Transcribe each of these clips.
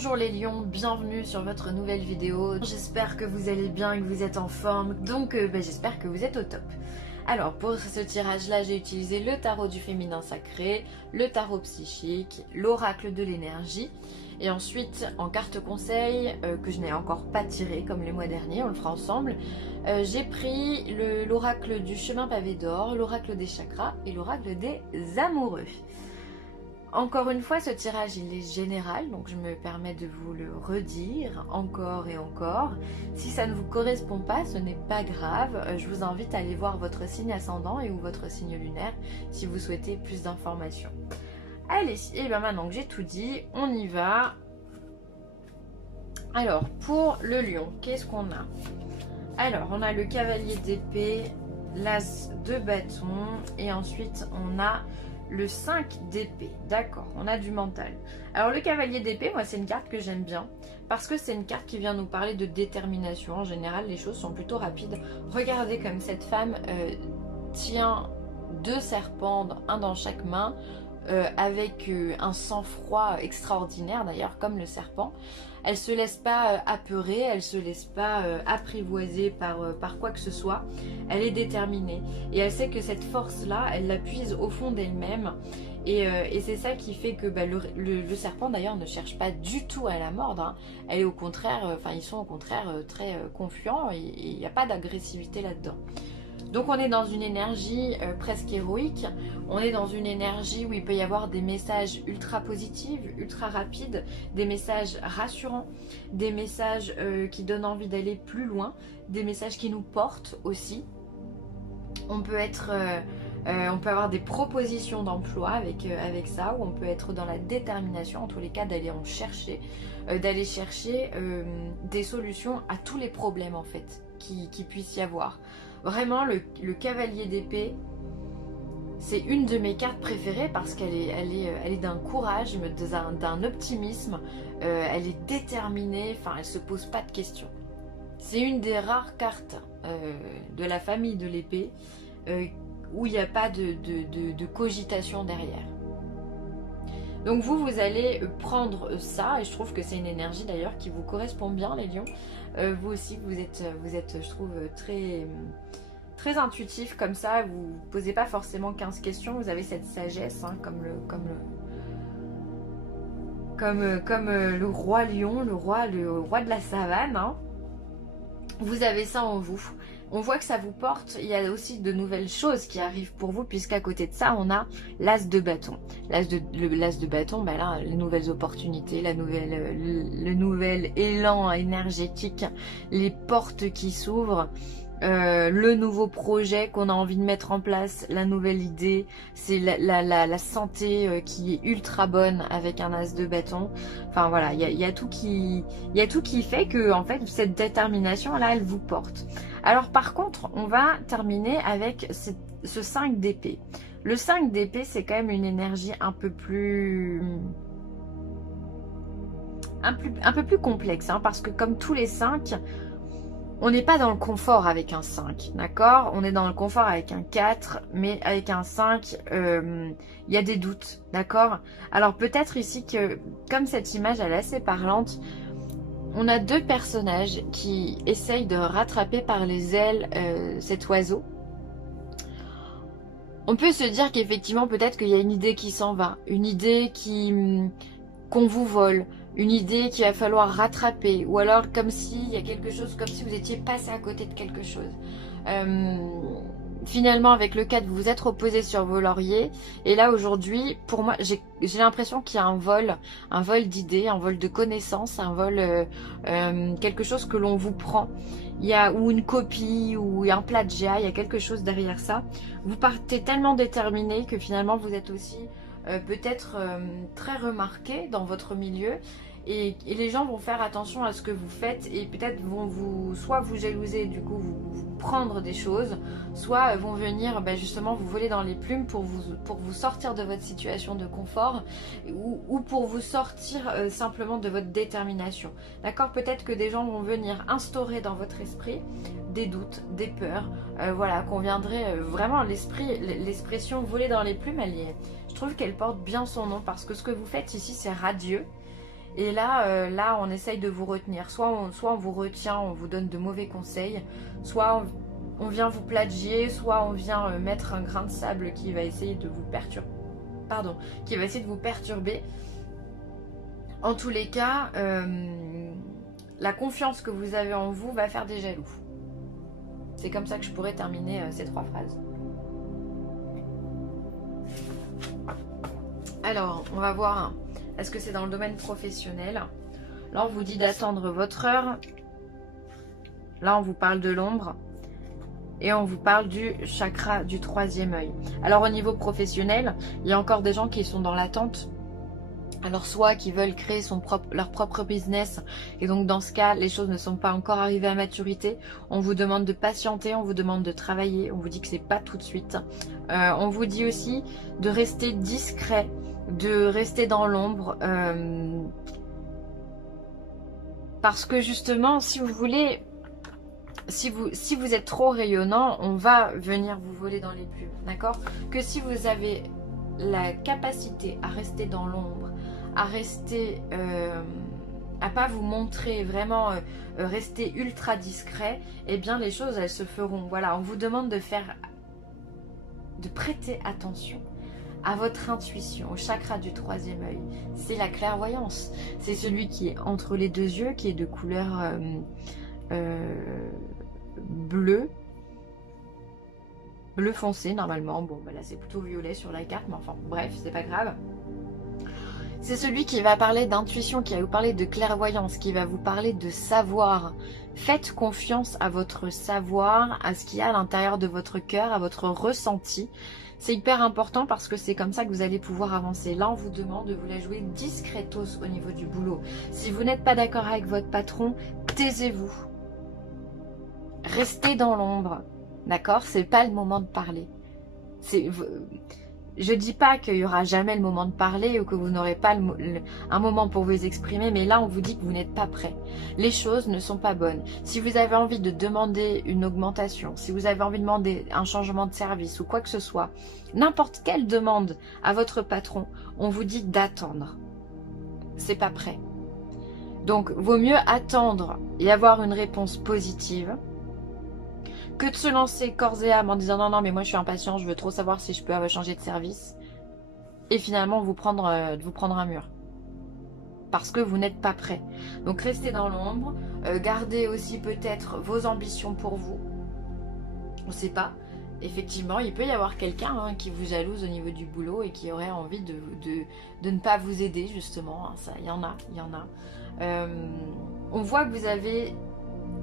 Bonjour les lions, bienvenue sur votre nouvelle vidéo. J'espère que vous allez bien et que vous êtes en forme, donc j'espère que vous êtes au top. Alors pour ce tirage là, j'ai utilisé le tarot du féminin sacré, le tarot psychique, l'oracle de l'énergie. Et ensuite en carte conseil, que je n'ai encore pas tiré comme les mois derniers, on le fera ensemble, j'ai pris l'oracle du chemin pavé d'or, l'oracle des chakras et l'oracle des amoureux. Encore une fois, ce tirage il est général, donc je me permets de vous le redire encore et encore. Si ça ne vous correspond pas, ce n'est pas grave. Je vous invite à aller voir votre signe ascendant et ou votre signe lunaire si vous souhaitez plus d'informations. Allez, et bien maintenant que j'ai tout dit, on y va. Alors, pour le lion, qu'est-ce qu'on a? Alors, on a le cavalier d'épée, l'as de bâton et ensuite on a le 5 d'épée. D'accord, on a du mental. Alors le cavalier d'épée, moi c'est une carte que j'aime bien parce que c'est une carte qui vient nous parler de détermination. En général, les choses sont plutôt rapides. Regardez comme cette femme tient deux serpents, un dans chaque main, avec un sang-froid extraordinaire d'ailleurs, comme le serpent. Elle se laisse pas apeurer, elle se laisse pas apprivoiser par quoi que ce soit. Elle est déterminée et elle sait que cette force-là, elle la puise au fond d'elle-même. Et c'est ça qui fait que le serpent d'ailleurs ne cherche pas du tout à la mordre. Hein. Elle est au contraire, ils sont au contraire très confiants et il n'y a pas d'agressivité là-dedans. Donc on est dans une énergie presque héroïque, on est dans une énergie où il peut y avoir des messages ultra positifs, ultra rapides, des messages rassurants, des messages qui donnent envie d'aller plus loin, des messages qui nous portent aussi. On peut avoir des propositions d'emploi avec ça, ou on peut être dans la détermination, en tous les cas d'aller en chercher, des solutions à tous les problèmes en fait qui puisse y avoir. Vraiment, le cavalier d'épée, c'est une de mes cartes préférées parce qu'elle est d'un courage, d'un optimisme, elle est déterminée, elle se pose pas de questions. C'est une des rares cartes de la famille de l'épée où il n'y a pas de cogitation derrière. Donc vous allez prendre ça, et je trouve que c'est une énergie d'ailleurs qui vous correspond bien les lions. Vous aussi, vous êtes je trouve très intuitif comme ça, vous ne posez pas forcément 15 questions, vous avez cette sagesse, hein, comme le roi lion, le roi de la savane. Hein. Vous avez ça en vous. On voit que ça vous porte. Il y a aussi de nouvelles choses qui arrivent pour vous, puisqu'à côté de ça, on a l'as de bâton. L'as de bâton, là, les nouvelles opportunités, le nouvel élan énergétique, les portes qui s'ouvrent, le nouveau projet qu'on a envie de mettre en place, la nouvelle idée, c'est la santé qui est ultra bonne avec un as de bâton. Enfin voilà, il y a tout qui fait que en fait cette détermination là, elle vous porte. Alors par contre, on va terminer avec ce 5 d'épée. Le 5 d'épée, c'est quand même une énergie un peu plus complexe, hein, parce que comme tous les 5, on n'est pas dans le confort avec un 5, d'accord? On est dans le confort avec un 4, mais avec un 5, il y a des doutes, d'accord? Alors peut-être ici que, comme cette image elle est assez parlante, on a deux personnages qui essayent de rattraper par les ailes cet oiseau. On peut se dire qu'effectivement peut-être qu'il y a une idée qui s'en va, une idée qu'on vous vole, une idée qu'il va falloir rattraper, ou alors comme s'il y a quelque chose, comme si vous étiez passé à côté de quelque chose. Finalement avec le 4, vous vous êtes reposé sur vos lauriers, et là aujourd'hui, pour moi, j'ai l'impression qu'il y a un vol d'idées, un vol de connaissances, un vol, quelque chose que l'on vous prend. Il y a ou une copie, ou un plagiat, il y a quelque chose derrière ça. Vous partez tellement déterminé que finalement vous êtes aussi peut-être très remarqué dans votre milieu, et les gens vont faire attention à ce que vous faites et peut-être vont soit vous jalouser, du coup vous prendre des choses, soit vont venir justement vous voler dans les plumes pour vous sortir de votre situation de confort, ou pour vous sortir simplement de votre détermination. D'accord? Peut-être que des gens vont venir instaurer dans votre esprit des doutes, des peurs, voilà, qu'on viendrait vraiment l'expression voler dans les plumes, je trouve qu'elle porte bien son nom, parce que ce que vous faites ici c'est radieux. Et là, là, on essaye de vous retenir. Soit on vous retient, on vous donne de mauvais conseils, soit on vient vous plagier, soit on vient mettre un grain de sable qui va essayer de vous perturber. Pardon, qui va essayer de vous perturber. En tous les cas, la confiance que vous avez en vous va faire des jaloux. C'est comme ça que je pourrais terminer ces 3 phrases. Alors, on va voir, est-ce que c'est dans le domaine professionnel? Là, on vous dit d'attendre votre heure. Là, on vous parle de l'ombre. Et on vous parle du chakra du 3e œil. Alors, au niveau professionnel, il y a encore des gens qui sont dans l'attente. Alors, soit qui veulent créer leur propre business. Et donc, dans ce cas, les choses ne sont pas encore arrivées à maturité. On vous demande de patienter, on vous demande de travailler. On vous dit que c'est pas tout de suite. On vous dit aussi de rester discret, de rester dans l'ombre. Parce que justement, si vous voulez, si vous êtes trop rayonnant, on va venir vous voler dans les pubs. D'accord? Que si vous avez la capacité à rester dans l'ombre, à rester, à pas vous montrer vraiment, rester ultra discret, eh bien les choses elles se feront. Voilà, on vous demande de prêter attention à votre intuition, au chakra du 3e œil. C'est la clairvoyance. C'est celui qui est entre les 2 yeux, qui est de couleur bleu foncé normalement. Bon, bah là c'est plutôt violet sur la carte, mais enfin bref, c'est pas grave. C'est celui qui va parler d'intuition, qui va vous parler de clairvoyance, qui va vous parler de savoir. Faites confiance à votre savoir, à ce qu'il y a à l'intérieur de votre cœur, à votre ressenti. C'est hyper important parce que c'est comme ça que vous allez pouvoir avancer. Là, on vous demande de vous la jouer discretos au niveau du boulot. Si vous n'êtes pas d'accord avec votre patron, taisez-vous. Restez dans l'ombre. D'accord? C'est pas le moment de parler. Je dis pas qu'il y aura jamais le moment de parler ou que vous n'aurez pas un moment pour vous exprimer, mais là on vous dit que vous n'êtes pas prêt. Les choses ne sont pas bonnes. Si vous avez envie de demander une augmentation, si vous avez envie de demander un changement de service ou quoi que ce soit, n'importe quelle demande à votre patron, on vous dit d'attendre. C'est pas prêt. Donc vaut mieux attendre et avoir une réponse positive que de se lancer corps et âme en disant non, mais moi je suis impatient, je veux trop savoir si je peux changer de service. Et finalement vous prendre un mur. Parce que vous n'êtes pas prêt. Donc restez dans l'ombre. Gardez aussi peut-être vos ambitions pour vous. On ne sait pas. Effectivement, il peut y avoir quelqu'un qui vous jalouse au niveau du boulot et qui aurait envie de ne pas vous aider justement. Ça, il y en a. On voit que vous avez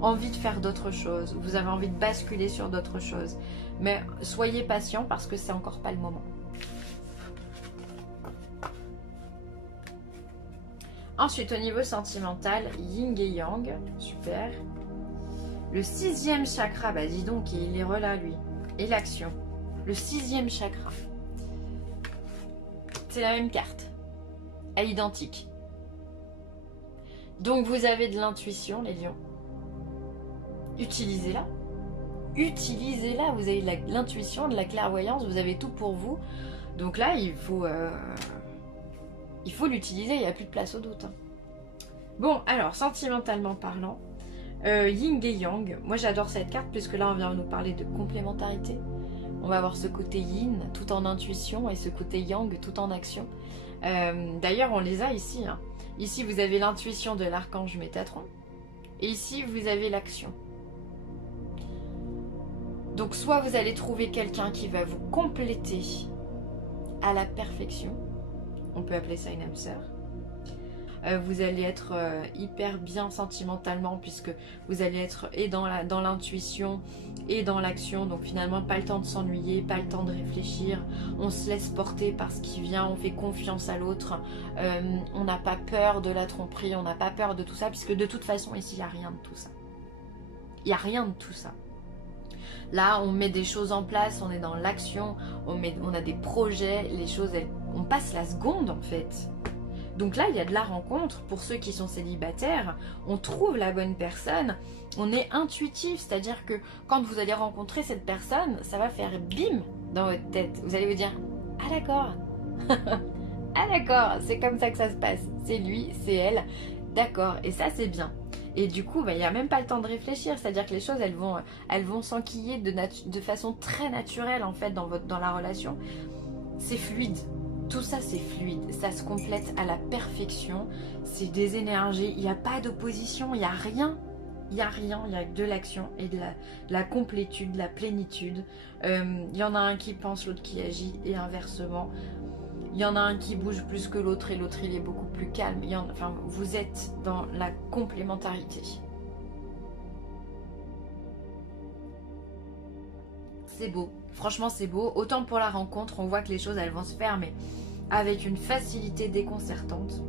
envie de faire d'autres choses, vous avez envie de basculer sur d'autres choses, mais soyez patient parce que c'est encore pas le moment. Ensuite, au niveau sentimental, yin et yang, super. Le 6e chakra, bah dis donc, il est relâ lui, et l'action. Le 6e chakra, c'est la même carte, à identique. Donc vous avez de l'intuition, les lions. Utilisez-la. Utilisez-la. Vous avez de l'intuition, de la clairvoyance, vous avez tout pour vous. Donc là, il faut l'utiliser, il n'y a plus de place au doute. Bon, alors, sentimentalement parlant, yin et yang, moi j'adore cette carte puisque là on vient nous parler de complémentarité. On va avoir ce côté yin tout en intuition et ce côté yang tout en action. D'ailleurs, on les a ici. Ici, vous avez l'intuition de l'archange Métatron. Et ici, vous avez l'action. Donc soit vous allez trouver quelqu'un qui va vous compléter à la perfection. On peut appeler ça une âme sœur. Vous allez être hyper bien sentimentalement puisque vous allez être et dans l'intuition et dans l'action. Donc finalement pas le temps de s'ennuyer, pas le temps de réfléchir. On se laisse porter par ce qui vient, on fait confiance à l'autre. On n'a pas peur de la tromperie, on n'a pas peur de tout ça puisque de toute façon ici il n'y a rien de tout ça. Il n'y a rien de tout ça. Là, on met des choses en place, on est dans l'action, on a des projets, les choses, on passe la seconde en fait. Donc là, il y a de la rencontre. Pour ceux qui sont célibataires, on trouve la bonne personne, on est intuitif, c'est-à-dire que quand vous allez rencontrer cette personne, ça va faire bim dans votre tête. Vous allez vous dire, ah d'accord, Ah d'accord, c'est comme ça que ça se passe. C'est lui, c'est elle. D'accord, et ça c'est bien. Et du coup, il n'y a même pas le temps de réfléchir. C'est-à-dire que les choses, elles vont s'enquiller de façon très naturelle en fait dans la relation. C'est fluide. Tout ça, c'est fluide. Ça se complète à la perfection. C'est des énergies. Il n'y a pas d'opposition. Il n'y a rien. Il n'y a rien. Il y a que de l'action et de la complétude, de la plénitude. Il y en a un qui pense, l'autre qui agit et inversement. Il y en a un qui bouge plus que l'autre et l'autre, il est beaucoup plus calme. Enfin, vous êtes dans la complémentarité. C'est beau. Franchement, c'est beau. Autant pour la rencontre, on voit que les choses, elles vont se faire, mais avec une facilité déconcertante.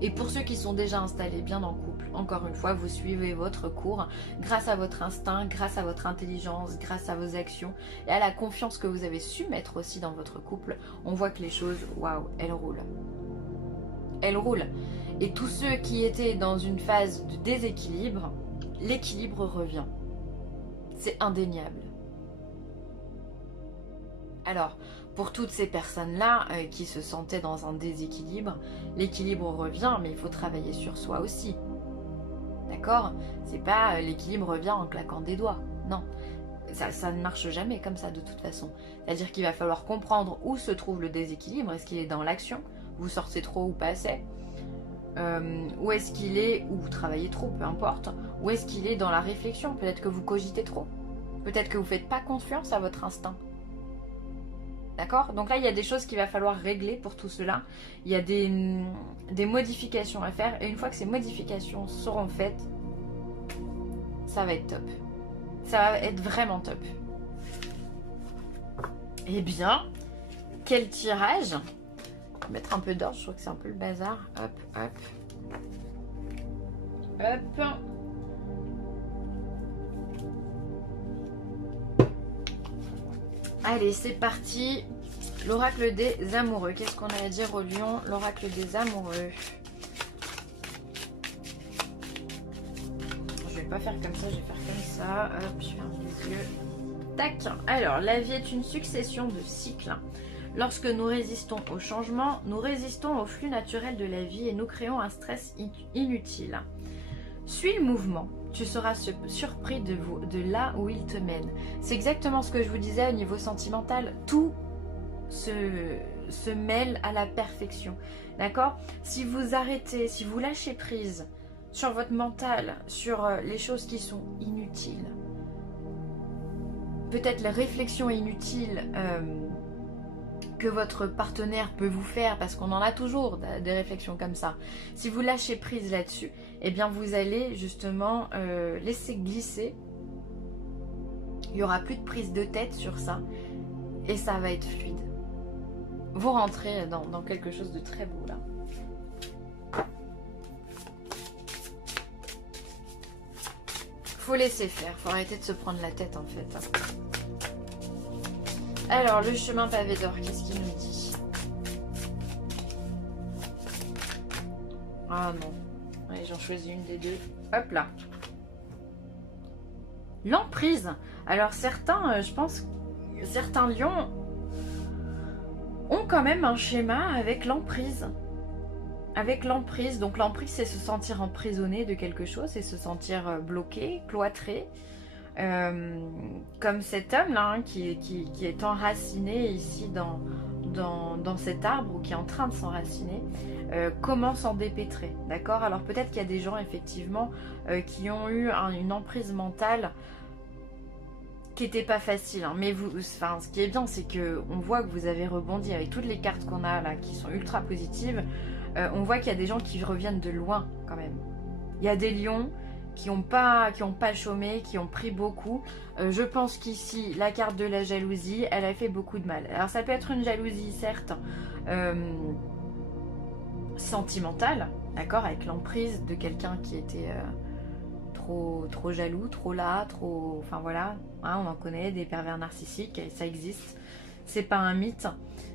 Et pour ceux qui sont déjà installés bien en couple, encore une fois, vous suivez votre cours grâce à votre instinct, grâce à votre intelligence, grâce à vos actions et à la confiance que vous avez su mettre aussi dans votre couple. On voit que les choses, waouh, elles roulent. Elles roulent. Et tous ceux qui étaient dans une phase de déséquilibre, l'équilibre revient. C'est indéniable. Alors, pour toutes ces personnes-là qui se sentaient dans un déséquilibre, l'équilibre revient, mais il faut travailler sur soi aussi. D'accord? C'est pas l'équilibre revient en claquant des doigts. Non, ça ne marche jamais comme ça de toute façon. C'est-à-dire qu'il va falloir comprendre où se trouve le déséquilibre. Est-ce qu'il est dans l'action? Vous sortez trop ou pas assez? Où est-ce qu'il est, ou vous travaillez trop, peu importe. Où est-ce qu'il est dans la réflexion? Peut-être que vous cogitez trop. Peut-être que vous ne faites pas confiance à votre instinct. D'accord? Donc là, il y a des choses qu'il va falloir régler pour tout cela. Il y a des modifications à faire. Et une fois que ces modifications seront faites, ça va être top. Ça va être vraiment top. Eh bien, quel tirage! Je vais mettre un peu d'ordre, je trouve que c'est un peu le bazar. Hop, hop. Hop. Allez, c'est parti. L'oracle des amoureux. Qu'est-ce qu'on a à dire au lion? L'oracle des amoureux. Je vais pas faire comme ça, je vais faire comme ça. Hop, je ferme les yeux. Tac. Alors, la vie est une succession de cycles. Lorsque nous résistons au changement, nous résistons au flux naturel de la vie et nous créons un stress inutile. Suis le mouvement. Tu seras surpris de là où il te mène. C'est exactement ce que je vous disais au niveau sentimental. Tout se mêle à la perfection. D'accord? Si vous arrêtez, si vous lâchez prise sur votre mental, sur les choses qui sont inutiles, peut-être les réflexions inutiles que votre partenaire peut vous faire, parce qu'on en a toujours des réflexions comme ça. Si vous lâchez prise là-dessus, eh bien vous allez justement laisser glisser. Il n'y aura plus de prise de tête sur ça et ça va être fluide. Vous rentrez dans quelque chose de très beau là. Faut laisser faire, faut arrêter de se prendre la tête en fait. Alors, le chemin pavé d'or, qu'est-ce qu'il nous dit? Ah non. Allez, j'en choisis une des deux. Hop là. L'emprise. Alors, certains, je pense, certains lions ont quand même un schéma avec l'emprise. Avec l'emprise. Donc, l'emprise, c'est se sentir emprisonné de quelque chose, c'est se sentir bloqué, cloîtré. Comme cet homme là qui est enraciné ici dans cet arbre, ou qui est en train de s'enraciner, comment s'en dépêtrer, d'accord? Alors peut-être qu'il y a des gens effectivement qui ont eu une emprise mentale qui n'était pas facile, hein. Mais ce qui est bien, c'est que on voit que vous avez rebondi avec toutes les cartes qu'on a là qui sont ultra positives. On voit qu'il y a des gens qui reviennent de loin quand même. Il y a des lions qui n'ont pas chômé, qui ont pris beaucoup. Je pense qu'ici, la carte de la jalousie, elle a fait beaucoup de mal. Alors ça peut être une jalousie, certes, sentimentale, d'accord, avec l'emprise de quelqu'un qui était trop jaloux, trop là, trop... Enfin voilà, hein, on en connaît, des pervers narcissiques, ça existe. C'est pas un mythe.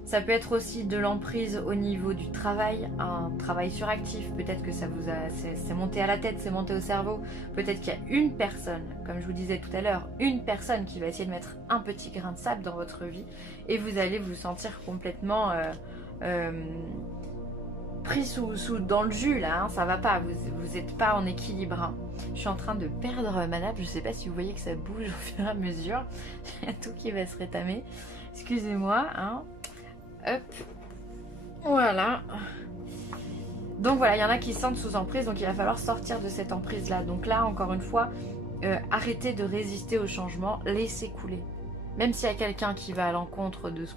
Ça peut être aussi de l'emprise au niveau du travail, un travail suractif. Peut-être que ça vous a, c'est monté à la tête, c'est monté au cerveau. Peut-être qu'il y a une personne, comme je vous disais tout à l'heure, une personne qui va essayer de mettre un petit grain de sable dans votre vie et vous allez vous sentir complètement pris dans le jus là, hein, ça va pas, vous n'êtes pas en équilibre. Hein. Je suis en train de perdre ma nappe, je sais pas si vous voyez que ça bouge au fur et à mesure. Il y a tout qui va se rétamer. Excusez-moi. Hein. Hop. Voilà. Donc voilà, il y en a qui se sentent sous emprise, donc il va falloir sortir de cette emprise là. Donc là, encore une fois, arrêtez de résister au changement, laissez couler. Même s'il y a quelqu'un qui va à l'encontre de ce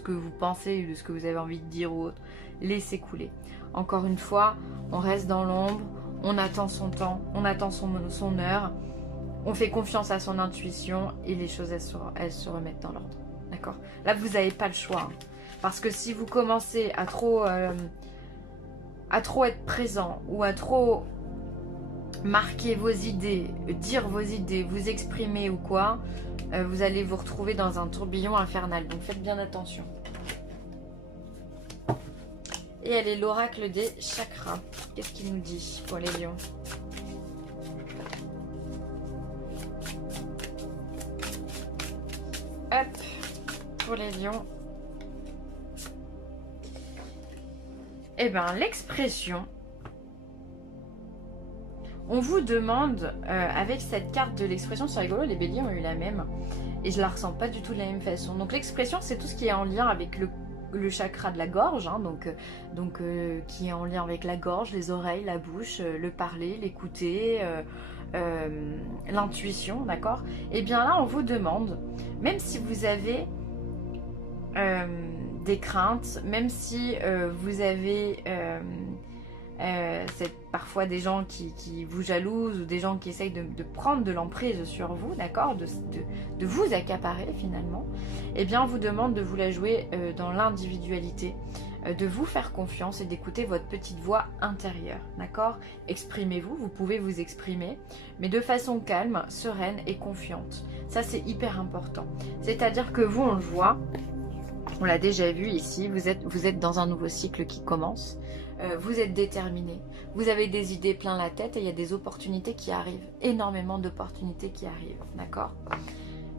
que vous pensez ou de ce que vous avez envie de dire ou autre, laissez couler. Encore une fois, on reste dans l'ombre, on attend son temps, on attend son heure, on fait confiance à son intuition et les choses, elles se remettent dans l'ordre. D'accord? Là, vous n'avez pas le choix. Hein. Parce que si vous commencez à trop être présent ou à trop marquer vos idées, dire vos idées, vous exprimer ou quoi, vous allez vous retrouver dans un tourbillon infernal. Donc faites bien attention. Et elle est l'oracle des chakras. Qu'est-ce qu'il nous dit pour les lions? Hop, pour les lions. Eh bien, l'expression, on vous demande, avec cette carte de l'expression, c'est rigolo, les béliers ont eu la même, et je la ressens pas du tout de la même façon. Donc l'expression, c'est tout ce qui est en lien avec le chakra de la gorge, hein, qui est en lien avec la gorge, les oreilles, la bouche, le parler, l'écouter, l'intuition, d'accord? Et bien là, on vous demande, même si vous avez des craintes, même si vous avez parfois des gens qui vous jalousent ou des gens qui essayent de prendre de l'emprise sur vous, d'accord, de vous accaparer finalement, eh bien on vous demande de vous la jouer dans l'individualité, de vous faire confiance et d'écouter votre petite voix intérieure, d'accord? Exprimez-vous, vous pouvez vous exprimer, mais de façon calme, sereine et confiante. Ça c'est hyper important. C'est-à-dire que vous, on le voit, on l'a déjà vu ici, vous êtes dans un nouveau cycle qui commence. Vous êtes déterminé, vous avez des idées plein la tête et il y a des opportunités qui arrivent, énormément d'opportunités qui arrivent, d'accord?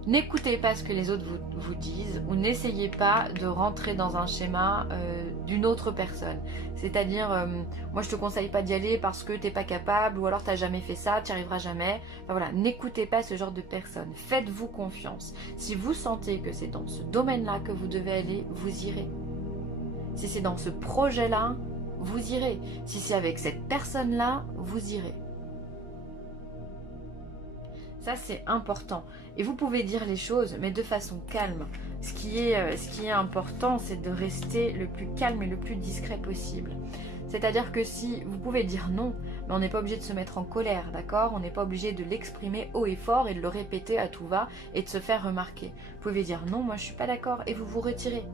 N'écoutez pas ce que les autres vous disent ou n'essayez pas de rentrer dans un schéma d'une autre personne. C'est-à-dire, moi je te conseille pas d'y aller parce que t'es pas capable ou alors t'as jamais fait ça, tu n'y arriveras jamais. Enfin, voilà, n'écoutez pas ce genre de personnes, faites-vous confiance. Si vous sentez que c'est dans ce domaine-là que vous devez aller, vous irez. Si c'est dans ce projet-là, vous irez. Si c'est avec cette personne-là, vous irez. Ça, c'est important. Et vous pouvez dire les choses, mais de façon calme. Ce qui est important, c'est de rester le plus calme et le plus discret possible. C'est-à-dire que si vous pouvez dire non, mais on n'est pas obligé de se mettre en colère, d'accord? On n'est pas obligé de l'exprimer haut et fort et de le répéter à tout va et de se faire remarquer. Vous pouvez dire non, moi je suis pas d'accord et vous vous retirez.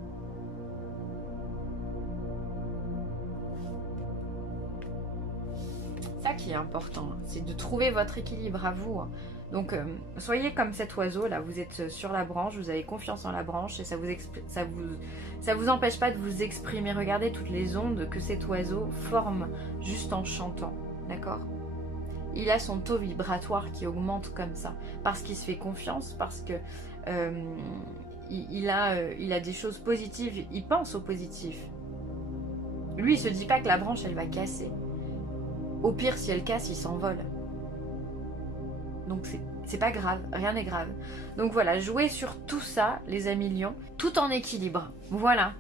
Ça qui est important, c'est de trouver votre équilibre à vous. Donc soyez comme cet oiseau là, vous êtes sur la branche, vous avez confiance en la branche et ça vous empêche pas de vous exprimer. Regardez toutes les ondes que cet oiseau forme juste en chantant, d'accord? Il a son taux vibratoire qui augmente comme ça, parce qu'il se fait confiance, parce que il a des choses positives, il pense au positif. Lui il se dit pas que la branche elle va casser. Au pire, si elle casse, il s'envole. Donc c'est pas grave, rien n'est grave. Donc voilà, jouez sur tout ça, les amis lions, tout en équilibre. Voilà.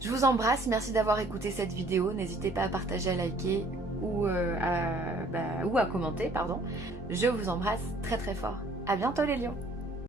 Je vous embrasse, merci d'avoir écouté cette vidéo. N'hésitez pas à partager, à liker ou à commenter, pardon. Je vous embrasse très très fort. À bientôt les lions.